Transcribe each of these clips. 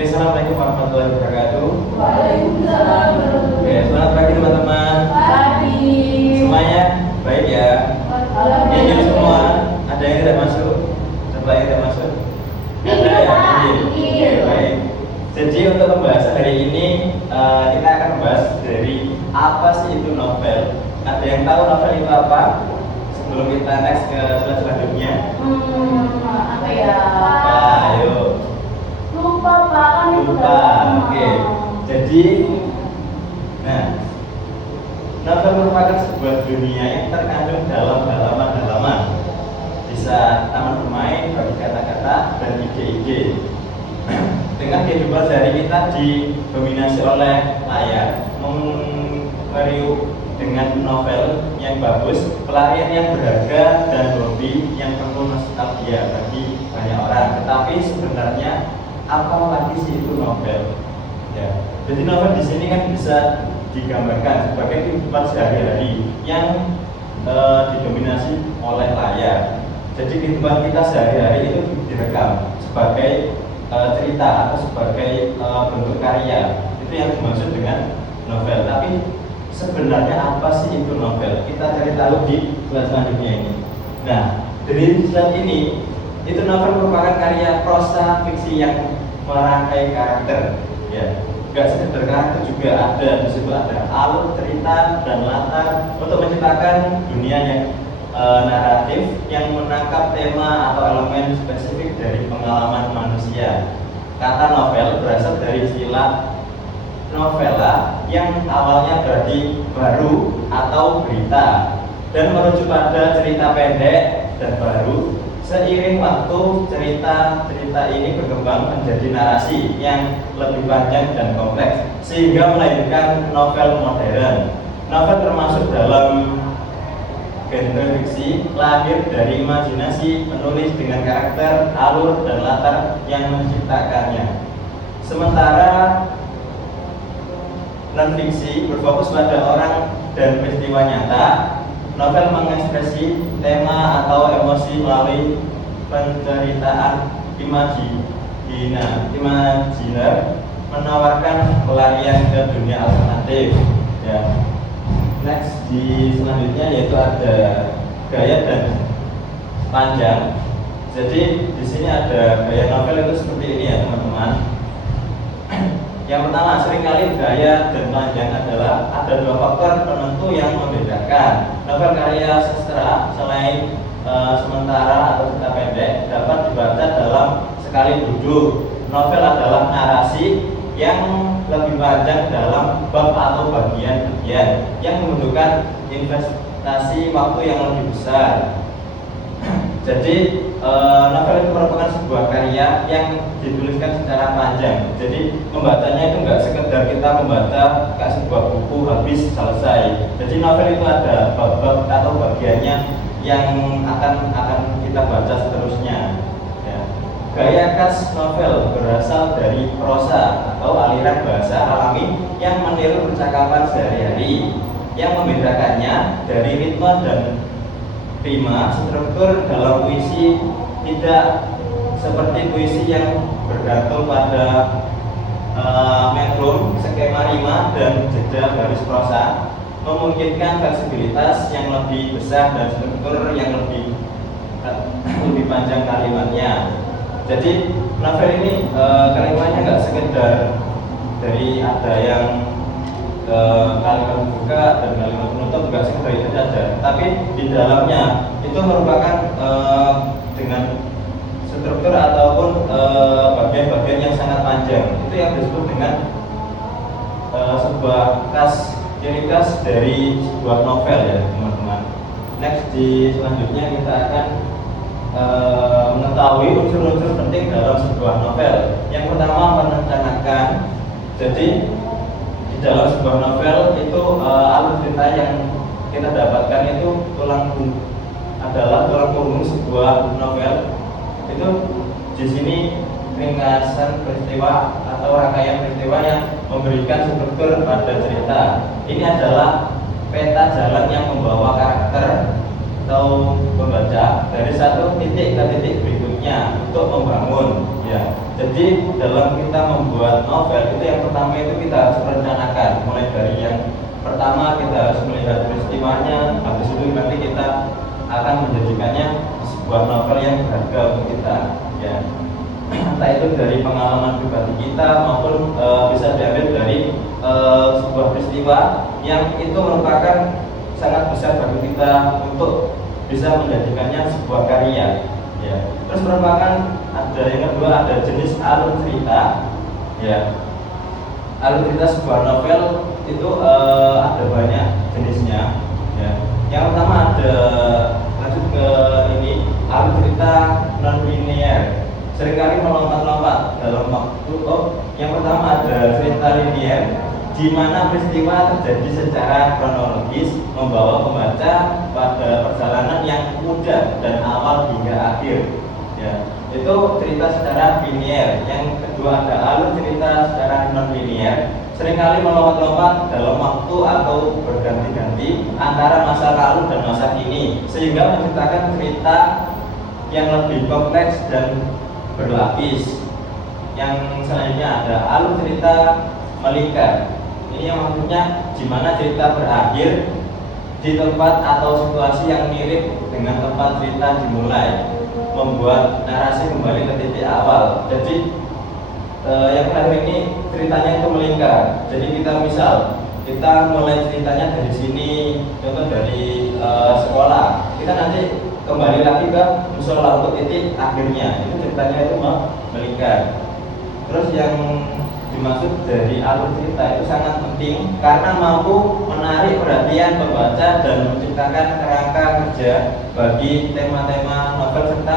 Oke, assalamualaikum warahmatullahi wabarakatuh. Waalaikumsalam. Oke, selamat pagi teman-teman. Pagi. Semuanya baik ya? Ingin semua? Ada yang tidak masuk? Coba yang tidak masuk. Ada yang ingin? Baik. Jadi untuk pembahasan hari ini kita akan membahas dari apa sih itu novel. Ada yang tahu novel itu apa? Sebelum kita next ke slide selanjutnya. Apa ya? Ayo. Lupa Pak, kan itu Lupa. Oke. Jadi, nah, novel merupakan sebuah dunia yang terkandung dalam halaman-halaman. Bisa taman bermain, bagi kata-kata dan ide-ide. Dengan kehidupan sehari kita didominasi oleh layar, meriuk dengan novel yang bagus, pelarian yang berharga, dan hobi yang penuh nostalgia bagi banyak orang. Tetapi sebenarnya apa lagi sih itu novel? Ya, jadi novel di sini kan bisa digambarkan sebagai kehidupan sehari-hari yang didominasi oleh layar. Jadi kehidupan kita sehari-hari itu direkam sebagai cerita atau sebagai bentuk karya. Itu yang dimaksud dengan novel. Tapi sebenarnya apa sih itu novel? Kita cari tahu di slide selanjutnya ini. Nah, dari slide ini, itu novel merupakan karya prosa fiksi yang merangkai karakter. Ya, nggak sekedar karakter juga ada di situ, ada alur cerita dan latar untuk menciptakan dunia yang naratif yang menangkap tema atau elemen spesifik dari pengalaman manusia. Kata novel berasal dari istilah novela yang awalnya berarti baru atau berita dan merujuk pada cerita pendek dan baru. Seiring waktu cerita ini berkembang menjadi narasi yang lebih panjang dan kompleks sehingga melahirkan novel modern. Novel termasuk dalam genre fiksi, lahir dari imajinasi penulis dengan karakter, alur, dan latar yang menciptakannya. Sementara non-fiksi berfokus pada orang dan peristiwa nyata. Novel mengekspresi tema atau emosi melalui penceritaan imajiner, menawarkan pelarian ke dunia alternatif. Ya. Next di selanjutnya yaitu ada gaya dan panjang. Jadi di sini ada gaya novel itu seperti ini ya teman-teman. Yang pertama, seringkali gaya dan panjang adalah ada dua faktor penentu yang membedakan. Novel karya sastra selain sementara atau cerita pendek dapat dibaca dalam sekali duduk. Novel adalah narasi yang lebih panjang dalam bab atau bagian-bagian yang membutuhkan investasi waktu yang lebih besar. Jadi novel itu merupakan sebuah karya yang dituliskan secara panjang. Jadi membacanya itu nggak sekedar kita membaca kayak sebuah buku habis selesai. Jadi novel itu ada bab-bab atau bagiannya yang akan kita baca seterusnya. Ya. Gaya khas novel berasal dari prosa atau aliran bahasa alami yang meniru percakapan sehari-hari. Yang membedakannya dari ritme dan rima, struktur dalam puisi tidak seperti puisi yang bergantung pada metrum, skema rima dan jeda baris prosa, memungkinkan fleksibilitas yang lebih besar dan struktur yang lebih panjang kalimatnya. Jadi novel ini kalimatnya nggak sekedar dari ada yang kalimat buka dan kalimat penutup, nggak sekedar itu saja, tapi di dalamnya itu merupakan dengan struktur ataupun bagian-bagian yang sangat panjang. Itu yang disebut dengan sebuah ciri khas dari sebuah novel ya teman-teman. Next di selanjutnya kita akan mengetahui unsur-unsur penting dalam sebuah novel. Yang pertama, merencanakan. Jadi di dalam sebuah novel itu alur cerita yang kita dapatkan itu adalah tulang punggung sebuah novel. Itu di sini ringkasan peristiwa atau rangkaian peristiwa yang memberikan struktur pada cerita. Ini adalah peta jalan yang membawa karakter, atau pembaca dari satu titik ke titik berikutnya untuk membangun ya. Jadi dalam kita membuat novel itu yang pertama itu kita harus merencanakan, mulai dari yang pertama kita harus melihat peristiwanya, habis itu nanti kita akan menjadikannya sebuah novel yang berharga untuk kita ya. Entah itu dari pengalaman pribadi kita maupun bisa diambil dari sebuah peristiwa yang itu merupakan sangat besar bagi kita untuk bisa menjadikannya sebuah karya ya. Terus merupakan ada yang kedua, ada jenis alur cerita ya. Alur cerita sebuah novel itu ada banyak jenisnya ya. Yang pertama ada, lanjut ke ini, alur cerita non linear, seringkali melompat-lompat dalam waktu. Yang pertama ada cerita linear, di mana peristiwa terjadi secara kronologis membawa pembaca pada perjalanan yang mudah dan awal hingga akhir ya. Itu cerita secara linear. Yang kedua ada alur cerita secara non linear, seringkali melompat-lompat dalam waktu atau berganti-ganti antara masa lalu dan masa kini, sehingga menciptakan cerita yang lebih kompleks dan berlapis. Yang selanjutnya ada alur cerita melingkar. Ini yang maksudnya di mana cerita berakhir di tempat atau situasi yang mirip dengan tempat cerita dimulai, membuat narasi kembali ke titik awal. Jadi yang terakhir ini ceritanya itu melingkar. Jadi kita misal kita mulai ceritanya dari sini, contoh dari sekolah, kita nanti kembali lagi ke musola untuk titik akhirnya. Itu ceritanya itu melingkar. Terus yang dimaksud dari alur cerita itu sangat penting karena mampu menarik perhatian pembaca dan menciptakan kerangka kerja bagi tema-tema novel serta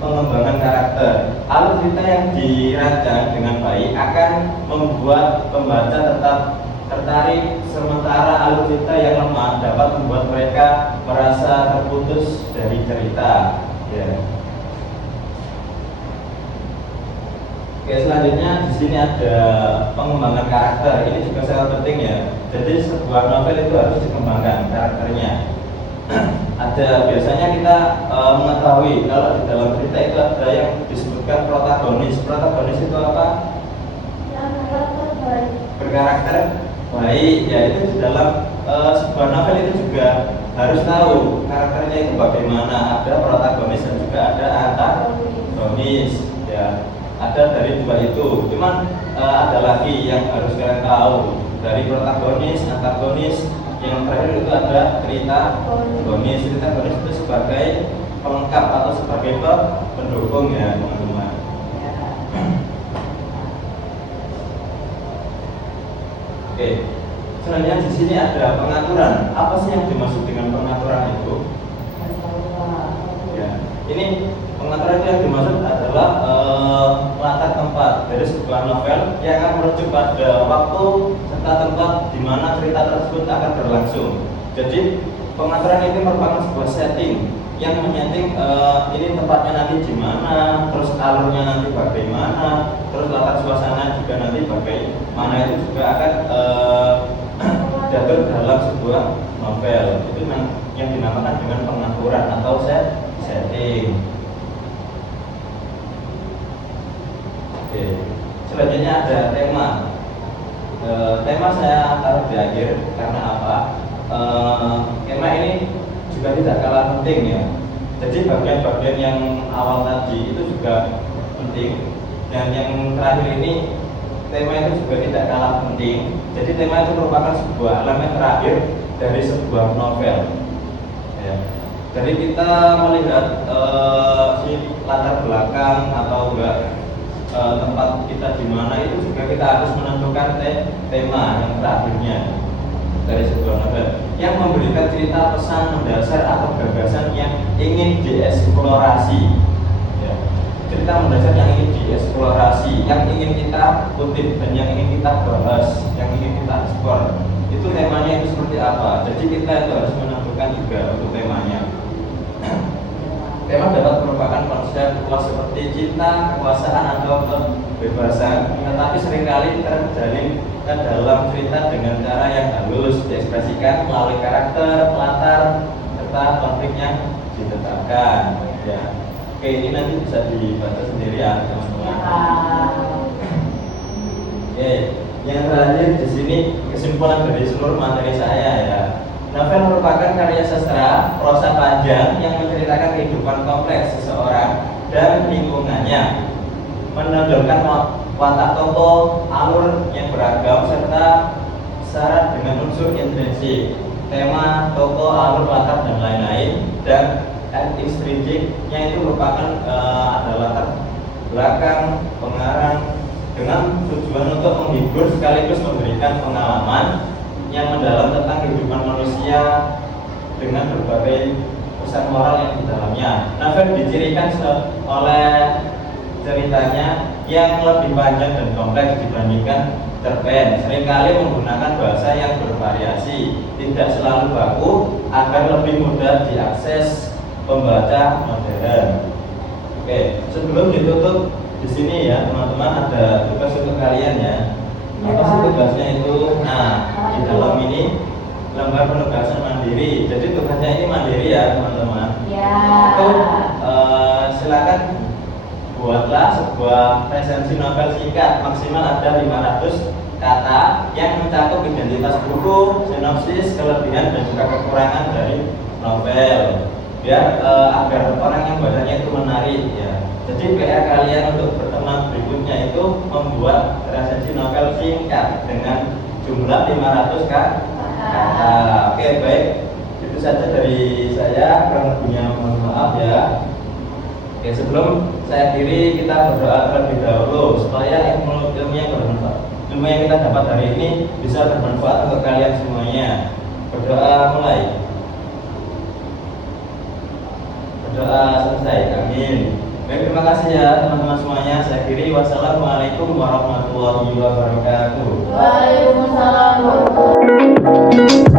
pengembangan karakter. Alur cerita yang dirancang dengan baik akan membuat pembaca tetap tertarik, sementara alur cerita yang lemah dapat membuat mereka merasa terputus dari cerita ya. Oke, selanjutnya di sini ada pengembangan karakter. Ini juga sangat penting ya. Jadi sebuah novel itu harus dikembangkan karakternya. Ada biasanya kita mengetahui kalau di dalam cerita itu ada yang disebutkan protagonis. Protagonis itu apa? Berkarakter baik. Ya, itu di dalam sebuah novel itu juga harus tahu karakternya itu bagaimana. Ada protagonis dan juga ada antagonis ya. Ada dari dua itu, cuman ada lagi yang harus kalian tahu dari protagonis, antagonis. Yang terakhir itu ada cerita gonis. Cerita gonis itu sebagai pelengkap atau sebagai pendukung ya teman-teman. Oke, selanjutnya di sini ada pengaturan. Apa sih yang dimaksud dengan pengaturan itu? Ya, ini pengaturan yang dimaksud adalah latar tempat dari sebuah novel yang akan merujuk pada waktu serta tempat di mana cerita tersebut akan berlangsung. Jadi pengaturan itu merupakan sebuah setting yang menyeting ini tempatnya nanti di mana, terus alurnya nanti bagaimana, terus latar suasana juga nanti bagaimana, itu juga akan diatur dalam sebuah novel. Itu yang dinamakan dengan pengaturan atau setting. Selanjutnya ada tema. Tema saya taruh di akhir karena apa? Tema ini juga tidak kalah penting ya. Jadi bagian-bagian yang awal tadi itu juga penting, dan yang terakhir ini tema itu juga tidak kalah penting. Jadi tema itu merupakan sebuah elemen terakhir dari sebuah novel. Ya. Jadi kita melihat si latar belakang atau enggak tempat kita di mana, itu juga kita harus menentukan tema yang terakhirnya dari sebuah novel yang memberikan cerita, pesan mendasar atau gagasan yang ingin dieksplorasi ya. Cerita mendasar yang ingin dieksplorasi, yang ingin kita kutip dan yang ingin kita bahas, yang ingin kita eksplor, itu temanya itu seperti apa. Jadi kita itu harus menentukan juga untuk temanya. Tema dapat merupakan konsep luas seperti cinta, kekuasaan, atau kebebasan, tetapi seringkali terjalin dalam cerita dengan cara yang halus, diekspresikan melalui karakter, latar, serta serta konflik yang ditetapkan. Ya. Oke, ini nanti bisa dibaca sendiri ya teman-teman. Oke, yang terakhir di sini kesimpulan dari seluruh materi saya ya. Novel merupakan karya sastra prosa panjang yang menceritakan kehidupan kompleks seseorang dan lingkungannya, menonjolkan watak tokoh, alur yang beragam serta syarat dengan unsur intrinsik, tema, tokoh, alur, latar dan lain-lain, dan ekstrinsik-nya itu merupakan ada latar belakang, pengarang dengan tujuan untuk menghibur sekaligus memberikan pengalaman yang mendalam tentang kehidupan manusia dengan berbagai pesan moral yang di dalamnya. Novel dicirikan oleh ceritanya yang lebih panjang dan kompleks dibandingkan cerpen. Seringkali menggunakan bahasa yang bervariasi, tidak selalu baku agar lebih mudah diakses pembaca modern. Oke, sebelum ditutup di sini ya teman-teman, ada tugas untuk kalian ya. Apa sih tugasnya itu? Nah, di dalam ini lembar penugasan mandiri. Jadi tugasnya ini mandiri ya teman-teman. Ya. Itu silakan buatlah sebuah resensi novel singkat maksimal ada 500 kata yang mencakup identitas buku, sinopsis, kelebihan dan juga kekurangan dari novel, biar agar orang yang bacanya itu menarik ya. Jadi PR kalian untuk pertemuan berikutnya itu membuat resensi novel singkat dengan jumlah 500 kata. Oke, baik, itu saja dari saya, kurang lebihnya mohon maaf ya. Oke, sebelum saya akhiri kita berdoa terlebih dahulu supaya ilmu yang bermanfaat, ilmu yang kita dapat hari ini bisa bermanfaat untuk kalian semuanya. Berdoa mulai. Berdoa selesai. Amin. Baik, terima kasih ya teman-teman semuanya. Saya akhiri. Wassalamualaikum warahmatullahi wabarakatuh. Waalaikumsalam warahmatullahi wabarakatuh.